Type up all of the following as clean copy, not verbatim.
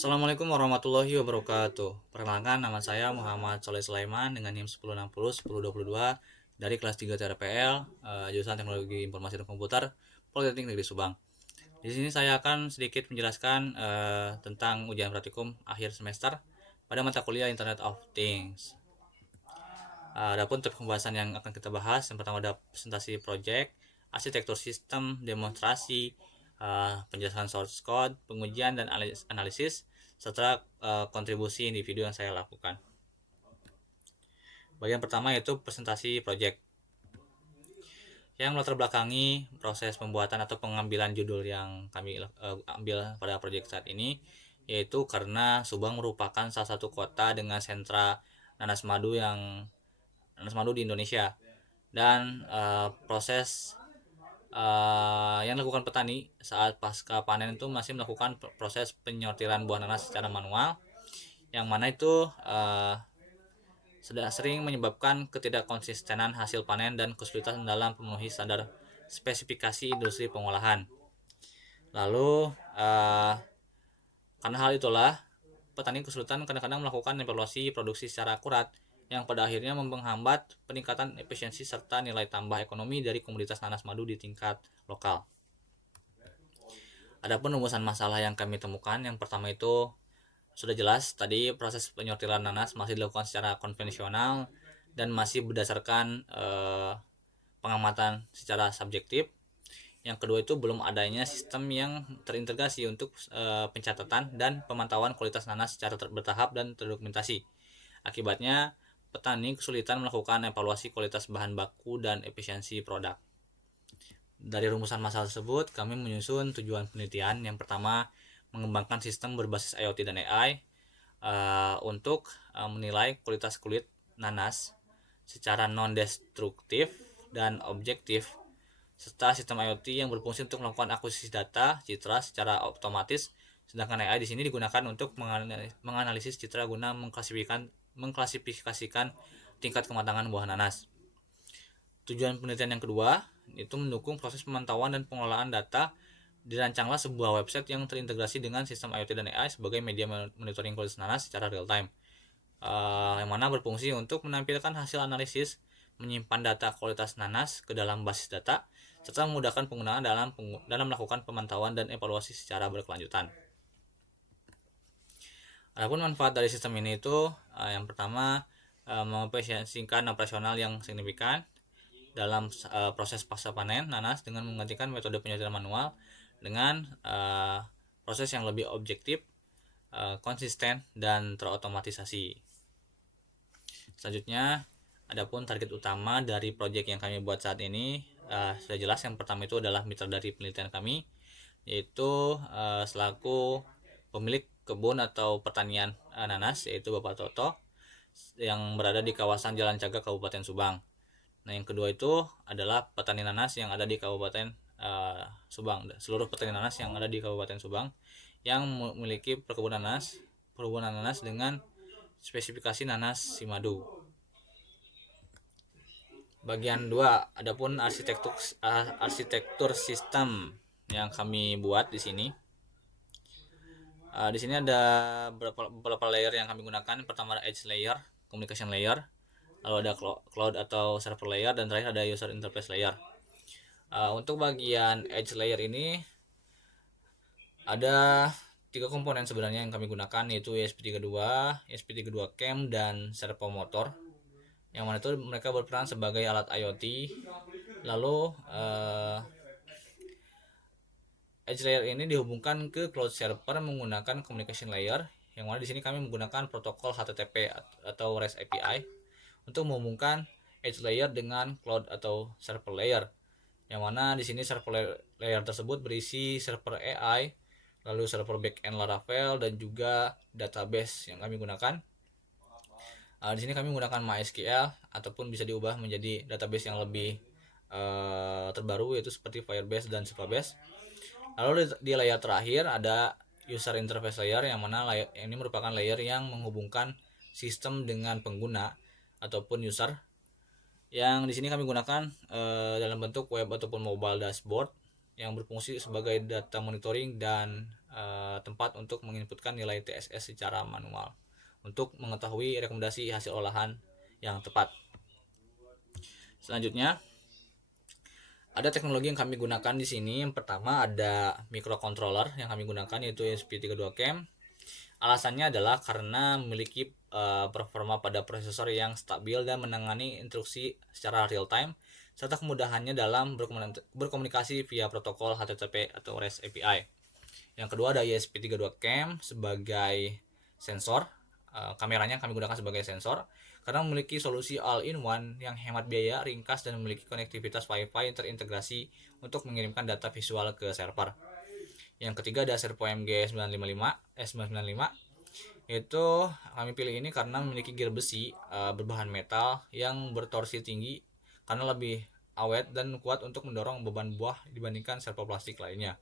Assalamualaikum warahmatullahi wabarakatuh. Perkenalkan, nama saya Muhammad Soleh Sulaiman dengan NIM 1060 1022 dari kelas 3 TRPL, jurusan Teknologi Informasi dan Komputer, Politeknik Negeri Subang. Di sini saya akan sedikit menjelaskan tentang ujian praktikum akhir semester pada mata kuliah Internet of Things. Adapun topik pembahasan yang akan kita bahas, yang pertama ada presentasi project, arsitektur sistem, demonstrasi, penjelasan source code, pengujian dan analisis, serta kontribusi individu yang saya lakukan. Bagian pertama yaitu presentasi project yang melatar belakangi proses pembuatan atau pengambilan judul yang kami ambil pada proyek saat ini, yaitu karena Subang merupakan salah satu kota dengan sentra nanas madu di Indonesia, dan proses yang dilakukan petani saat pasca panen itu masih melakukan proses penyortiran buah nanas secara manual, yang mana itu sudah sering menyebabkan ketidakkonsistenan hasil panen dan kesulitan dalam memenuhi standar spesifikasi industri pengolahan. Lalu karena hal itulah petani kesulitan kadang-kadang melakukan evaluasi produksi secara akurat, yang pada akhirnya menghambat peningkatan efisiensi serta nilai tambah ekonomi dari komoditas nanas madu di tingkat lokal. Adapun rumusan masalah yang kami temukan, yang pertama itu sudah jelas tadi, proses penyortiran nanas masih dilakukan secara konvensional dan masih berdasarkan pengamatan secara subjektif. Yang kedua itu belum adanya sistem yang terintegrasi untuk pencatatan dan pemantauan kualitas nanas secara bertahap dan terdokumentasi. Akibatnya petani kesulitan melakukan evaluasi kualitas bahan baku dan efisiensi produk. Dari rumusan masalah tersebut, kami menyusun tujuan penelitian. Yang pertama, mengembangkan sistem berbasis IoT dan AI untuk menilai kualitas kulit nanas secara non-destruktif dan objektif, serta sistem IoT yang berfungsi untuk melakukan akuisisi data citra secara otomatis. Sedangkan AI di sini digunakan untuk menganalisis citra guna mengklasifikasikan tingkat kematangan buah nanas. Tujuan penelitian yang kedua itu mendukung proses pemantauan dan pengelolaan data. Dirancanglah sebuah website yang terintegrasi dengan sistem IoT dan AI sebagai media monitoring kualitas nanas secara real time, yang mana berfungsi untuk menampilkan hasil analisis, menyimpan data kualitas nanas ke dalam basis data, serta memudahkan penggunaan dalam melakukan pemantauan dan evaluasi secara berkelanjutan. Adapun manfaat dari sistem ini itu yang pertama, mengefisiensikan operasional yang signifikan dalam proses pasca panen nanas dengan menggantikan metode penyortiran manual dengan proses yang lebih objektif, konsisten, dan terotomatisasi. Selanjutnya, adapun target utama dari proyek yang kami buat saat ini sudah jelas. Yang pertama itu adalah mitra dari penelitian kami, yaitu selaku pemilik kebun atau pertanian nanas, yaitu Bapak Toto, yang berada di kawasan Jalan Cagak, Kabupaten Subang. Nah, yang kedua itu adalah petani nanas yang ada di Kabupaten Subang, seluruh petani nanas yang ada di Kabupaten Subang yang memiliki perkebunan nanas dengan spesifikasi nanas simadu. Bagian 2, adapun arsitektur sistem yang kami buat di sini. Di sini ada beberapa layer yang kami gunakan. Pertama ada edge layer, communication layer, lalu ada cloud atau server layer, dan terakhir ada user interface layer. Untuk bagian edge layer ini ada 3 komponen sebenarnya yang kami gunakan, yaitu ESP32, ESP32 cam, dan servo motor, yang mana itu mereka berperan sebagai alat IoT. Lalu edge layer ini dihubungkan ke cloud server menggunakan communication layer, yang mana di sini kami menggunakan protokol HTTP atau REST API untuk menghubungkan edge layer dengan cloud atau server layer, yang mana di sini server layer tersebut berisi server AI, lalu server backend Laravel, dan juga database yang kami gunakan. Di sini kami menggunakan MySQL ataupun bisa diubah menjadi database yang lebih terbaru, yaitu seperti Firebase dan Supabase. Lalu di layer terakhir ada user interface layer, yang mana ini merupakan layer yang menghubungkan sistem dengan pengguna ataupun user, yang di sini kami gunakan dalam bentuk web ataupun mobile dashboard yang berfungsi sebagai data monitoring dan tempat untuk menginputkan nilai TSS secara manual untuk mengetahui rekomendasi hasil olahan yang tepat. Selanjutnya ada teknologi yang kami gunakan di sini. Yang pertama ada microcontroller yang kami gunakan, yaitu ESP32CAM. Alasannya adalah karena memiliki performa pada prosesor yang stabil dan menangani instruksi secara real time, serta kemudahannya dalam berkomunikasi via protokol HTTP atau REST API. Yang kedua ada ESP32CAM sebagai sensor. Kameranya kami gunakan sebagai sensor karena memiliki solusi all-in-one yang hemat biaya, ringkas, dan memiliki konektivitas Wi-Fi terintegrasi untuk mengirimkan data visual ke server. Yang ketiga ada Servo MG995, yaitu kami pilih ini karena memiliki gear besi berbahan metal yang bertorsi tinggi karena lebih awet dan kuat untuk mendorong beban buah dibandingkan servo plastik lainnya.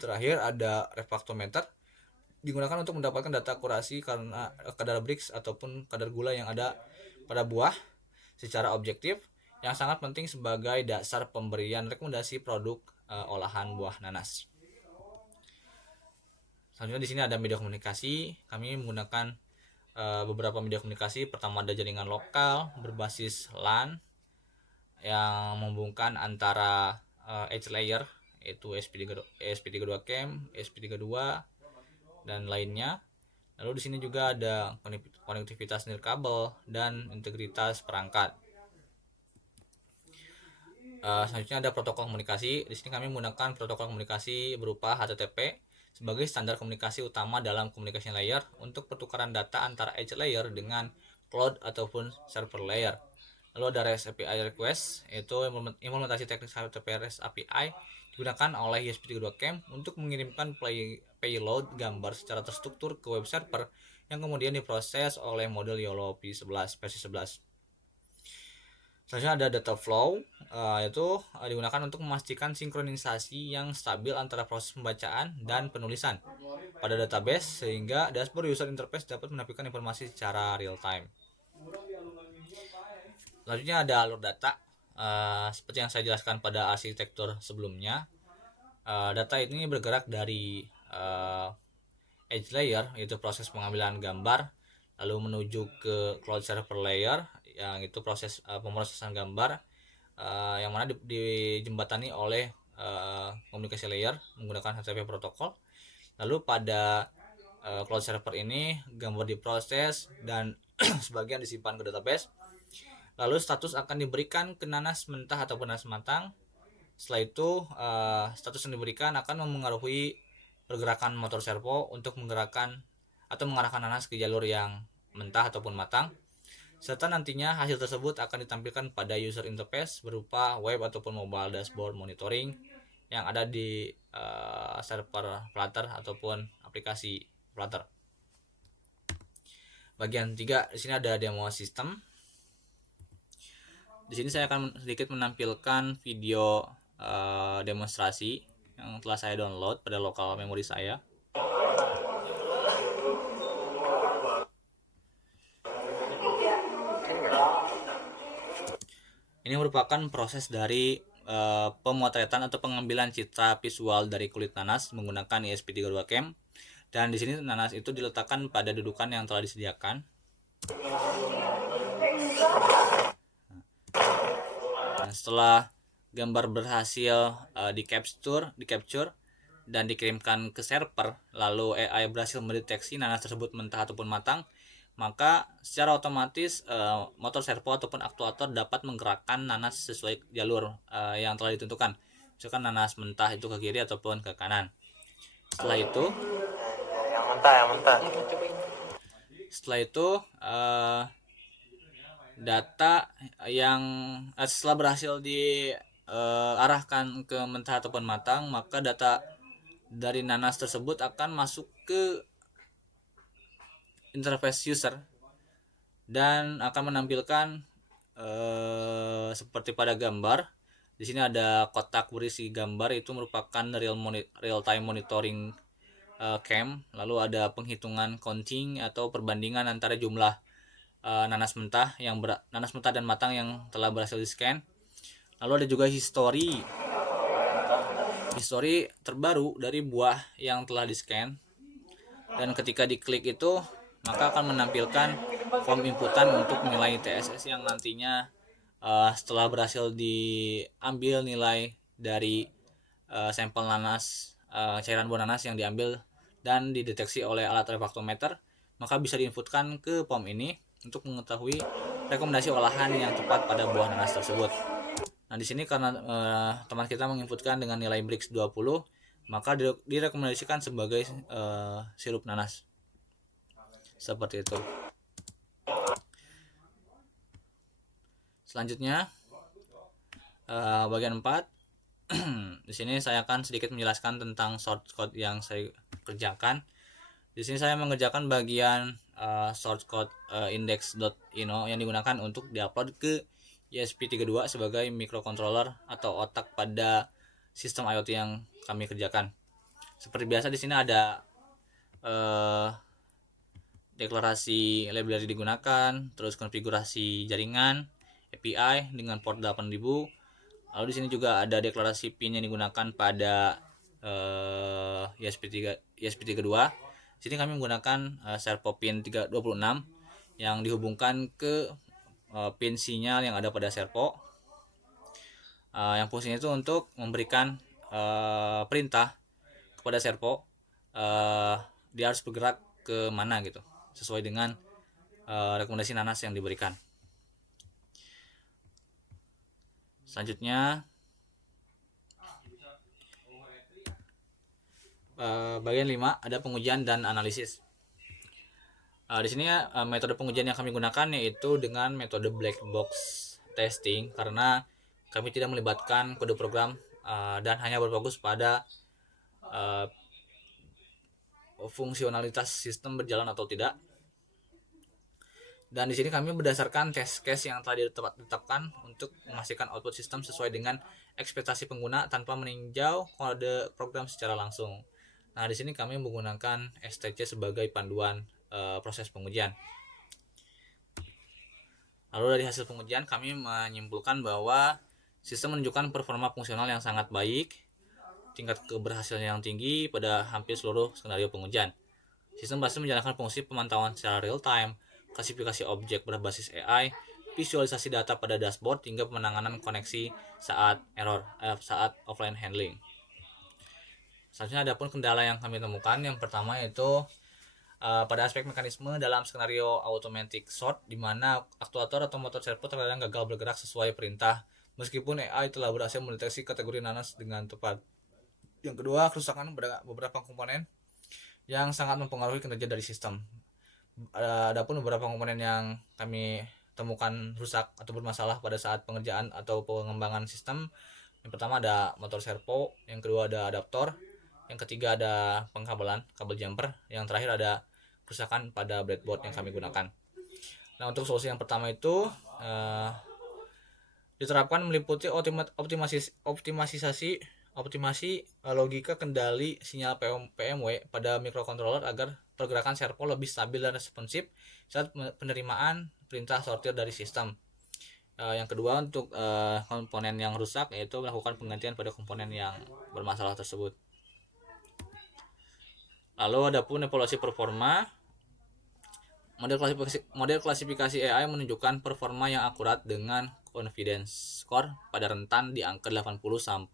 Terakhir ada refraktometer, digunakan untuk mendapatkan data akurasi karena kadar Brix ataupun kadar gula yang ada pada buah secara objektif, yang sangat penting sebagai dasar pemberian rekomendasi produk olahan buah nanas. Selanjutnya di sini ada media komunikasi. Kami menggunakan beberapa media komunikasi. Pertama ada jaringan lokal berbasis LAN yang menghubungkan antara edge layer, yaitu ESP32CAM, ESP32 dan lainnya. Lalu di sini juga ada konektivitas nirkabel dan integritas perangkat. Selanjutnya ada protokol komunikasi. Di sini kami menggunakan protokol komunikasi berupa HTTP sebagai standar komunikasi utama dalam communication layer untuk pertukaran data antara edge layer dengan cloud ataupun server layer. Lalu ada REST API request, yaitu implementasi teknis HTTP REST API digunakan oleh ESP32CAM untuk mengirimkan payload gambar secara terstruktur ke web server yang kemudian diproses oleh model YOLO V11 versi 11. Selanjutnya ada data flow, yaitu digunakan untuk memastikan sinkronisasi yang stabil antara proses pembacaan dan penulisan pada database sehingga dashboard user interface dapat menampilkan informasi secara real time. Selanjutnya ada alur data. Seperti yang saya jelaskan pada arsitektur sebelumnya, data ini bergerak dari edge layer, yaitu proses pengambilan gambar, lalu menuju ke cloud server layer, yang itu proses pemrosesan gambar, yang mana dijembatani oleh komunikasi layer menggunakan HTTP protokol. Lalu pada cloud server ini gambar diproses dan sebagian disimpan ke database. Lalu status akan diberikan ke nanas mentah ataupun nanas matang. Setelah itu status yang diberikan akan memengaruhi pergerakan motor servo untuk menggerakkan atau mengarahkan nanas ke jalur yang mentah ataupun matang, serta nantinya hasil tersebut akan ditampilkan pada user interface berupa web ataupun mobile dashboard monitoring yang ada di server Flutter ataupun aplikasi Flutter. Bagian 3 di sini ada demo sistem. Di sini saya akan sedikit menampilkan video demonstrasi yang telah saya download pada lokal memori saya. Ini merupakan proses dari pemotretan atau pengambilan citra visual dari kulit nanas menggunakan ESP32CAM, dan di sini nanas itu diletakkan pada dudukan yang telah disediakan. Setelah gambar berhasil di capture dan dikirimkan ke server, lalu AI berhasil mendeteksi nanas tersebut mentah ataupun matang, maka secara otomatis motor servo ataupun aktuator dapat menggerakkan nanas sesuai jalur yang telah ditentukan. Misalkan nanas mentah itu ke kiri ataupun ke kanan. Setelah itu data yang setelah berhasil diarahkan ke mentah ataupun matang, maka data dari nanas tersebut akan masuk ke interface user dan akan menampilkan seperti pada gambar. Di sini ada kotak berisi gambar, itu merupakan real time monitoring cam. Lalu ada penghitungan counting atau perbandingan antara jumlah nanas mentah dan matang yang telah berhasil di scan. Lalu ada juga history histori terbaru dari buah yang telah di-scan, dan ketika diklik itu maka akan menampilkan form inputan untuk nilai TSS yang nantinya setelah berhasil diambil nilai dari sampel nanas, cairan buah nanas yang diambil dan dideteksi oleh alat refraktometer, maka bisa diinputkan ke POM ini untuk mengetahui rekomendasi olahan yang tepat pada buah nanas tersebut. Nah, di sini karena teman kita menginputkan dengan nilai Brix 20, maka direkomendasikan sebagai sirup nanas. Seperti itu. Selanjutnya bagian 4. Di sini saya akan sedikit menjelaskan tentang shortcode yang saya kerjakan. Di sini saya mengerjakan bagian shortcode index.ino yang digunakan untuk diupload ke ESP32 sebagai microcontroller atau otak pada sistem IoT yang kami kerjakan. Seperti biasa di sini ada deklarasi library digunakan, terus konfigurasi jaringan, API dengan port 8000. Lalu di sini juga ada deklarasi pin yang digunakan pada ESP32. Di sini kami menggunakan servo pin 326 yang dihubungkan ke pin sinyal yang ada pada servo. Yang fungsinya itu untuk memberikan perintah kepada servo, dia harus bergerak ke mana gitu, sesuai dengan rekomendasi nanas yang diberikan. Selanjutnya bagian 5 ada pengujian dan analisis. Di sini metode pengujian yang kami gunakan yaitu dengan metode black box testing, karena kami tidak melibatkan kode program dan hanya berfokus pada fungsionalitas sistem berjalan atau tidak. Dan di sini kami berdasarkan test case yang telah ditetapkan untuk memastikan output sistem sesuai dengan ekspektasi pengguna tanpa meninjau kode program secara langsung. Nah, di sini kami menggunakan STC sebagai panduan proses pengujian. Lalu dari hasil pengujian kami menyimpulkan bahwa sistem menunjukkan performa fungsional yang sangat baik, tingkat keberhasilan yang tinggi pada hampir seluruh skenario pengujian. Sistem berhasil menjalankan fungsi pemantauan secara real time, klasifikasi objek berbasis AI, visualisasi data pada dashboard, hingga penanganan koneksi saat saat offline handling. Selanjutnya ada pun kendala yang kami temukan. Yang pertama yaitu pada aspek mekanisme dalam skenario automatic sort, di mana aktuator atau motor servo terkadang gagal bergerak sesuai perintah meskipun AI telah berhasil mendeteksi kategori nanas dengan tepat. Yang kedua, kerusakan beberapa komponen yang sangat mempengaruhi kinerja dari sistem. Adapun beberapa komponen yang kami temukan rusak atau bermasalah pada saat pengerjaan atau pengembangan sistem. Yang pertama ada motor servo, yang kedua ada adaptor, yang ketiga ada pengkabelan, kabel jumper, yang terakhir ada kerusakan pada breadboard yang kami gunakan. Nah, untuk solusi yang pertama itu diterapkan meliputi optimasi logika kendali sinyal PMW pada microcontroller agar pergerakan servo lebih stabil dan responsif saat penerimaan perintah sortir dari sistem. Yang kedua, untuk komponen yang rusak yaitu melakukan penggantian pada komponen yang bermasalah tersebut. Lalu adapun evaluasi performa, model klasifikasi AI menunjukkan performa yang akurat dengan confidence score pada rentan di angka 80-90%.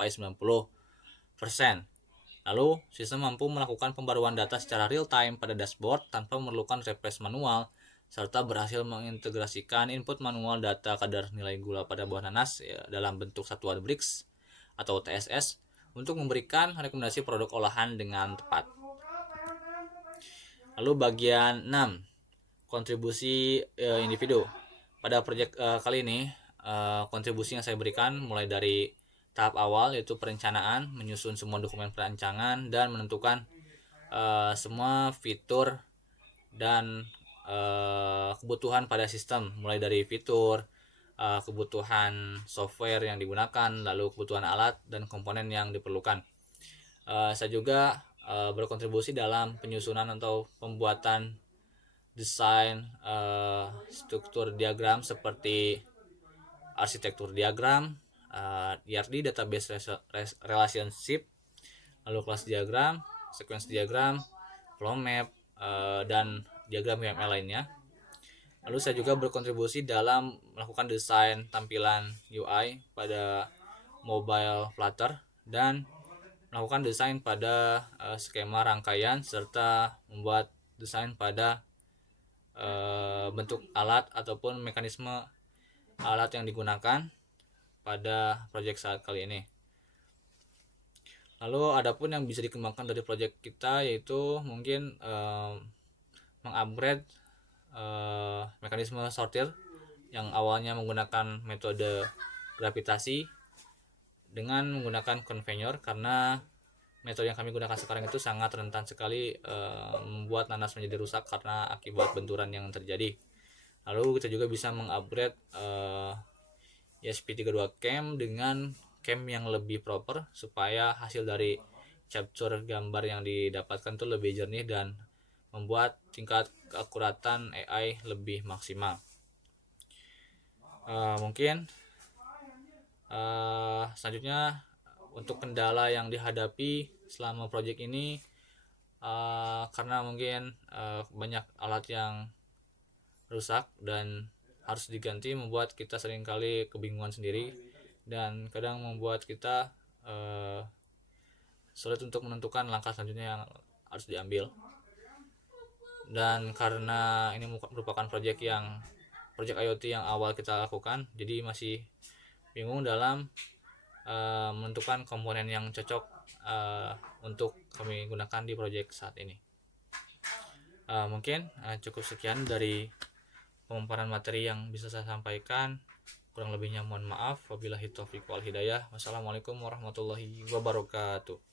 Lalu, sistem mampu melakukan pembaruan data secara real time pada dashboard tanpa memerlukan refresh manual, serta berhasil mengintegrasikan input manual data kadar nilai gula pada buah nanas dalam bentuk satuan Brix atau TSS untuk memberikan rekomendasi produk olahan dengan tepat. Lalu bagian 6, kontribusi individu. Pada proyek kali ini, kontribusi yang saya berikan mulai dari tahap awal yaitu perencanaan, menyusun semua dokumen perancangan dan menentukan semua fitur dan kebutuhan pada sistem, mulai dari fitur, kebutuhan software yang digunakan, lalu kebutuhan alat dan komponen yang diperlukan. Saya juga berkontribusi dalam penyusunan atau pembuatan desain struktur diagram seperti arsitektur diagram, DRD database relationship, lalu kelas diagram, sequence diagram, flow map, dan diagram UML lainnya. Lalu saya juga berkontribusi dalam melakukan desain tampilan UI pada mobile Flutter dan melakukan desain pada skema rangkaian serta membuat desain pada bentuk alat ataupun mekanisme alat yang digunakan pada proyek saat kali ini. Lalu adapun yang bisa dikembangkan dari proyek kita yaitu mungkin mengupgrade mekanisme sortir yang awalnya menggunakan metode gravitasi dengan menggunakan konveyor, karena metode yang kami gunakan sekarang itu sangat rentan sekali membuat nanas menjadi rusak karena akibat benturan yang terjadi. Lalu kita juga bisa mengupgrade ESP32 cam dengan cam yang lebih proper supaya hasil dari capture gambar yang didapatkan itu lebih jernih dan membuat tingkat keakuratan AI lebih maksimal. Mungkin selanjutnya untuk kendala yang dihadapi selama proyek ini, karena mungkin banyak alat yang rusak dan harus diganti, membuat kita seringkali kebingungan sendiri dan kadang membuat kita sulit untuk menentukan langkah selanjutnya yang harus diambil. Dan karena ini merupakan proyek IoT yang awal kita lakukan, jadi masih bingung dalam menentukan komponen yang cocok untuk kami gunakan di proyek saat ini. Mungkin cukup sekian dari pemaparan materi yang bisa saya sampaikan. Kurang lebihnya mohon maaf. Wabillahi taufiq wal hidayah. Wassalamualaikum warahmatullahi wabarakatuh.